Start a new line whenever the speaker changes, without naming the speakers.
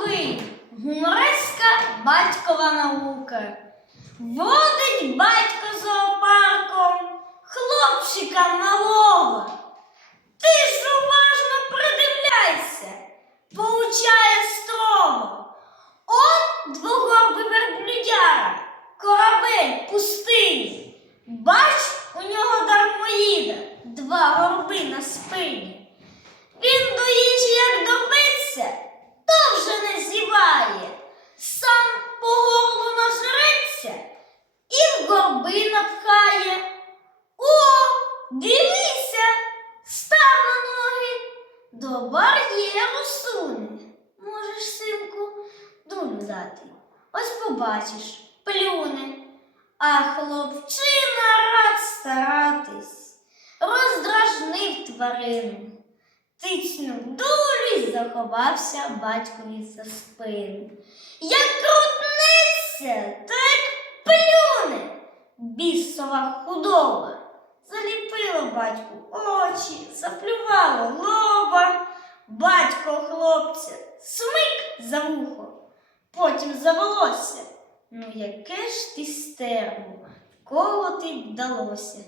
Логвинь, гумористська батькова наука. Водить батько зоопарком хлопчика малого. Ти ж уважно придивляйся, поучає строго. Он двогорбий верблюдяра, корабель пустий. Бач, у нього дармоїда, два горби на спині. Він горби напхає. О, дивися, став на ноги, до бар'єру суне. Можеш, синку, долю дати. Ось побачиш, плюне. А хлопчина рад старатись, роздражнив тварину. Тицнув долю й заховався батькові за спину. Як крутнеться, плюне. Бісова худоба. Заліпила батьку очі, заплювала лоба. Батько хлопця смик за вухо, потім за волосся. Ну, яке ж ти стерво, ти вдалося.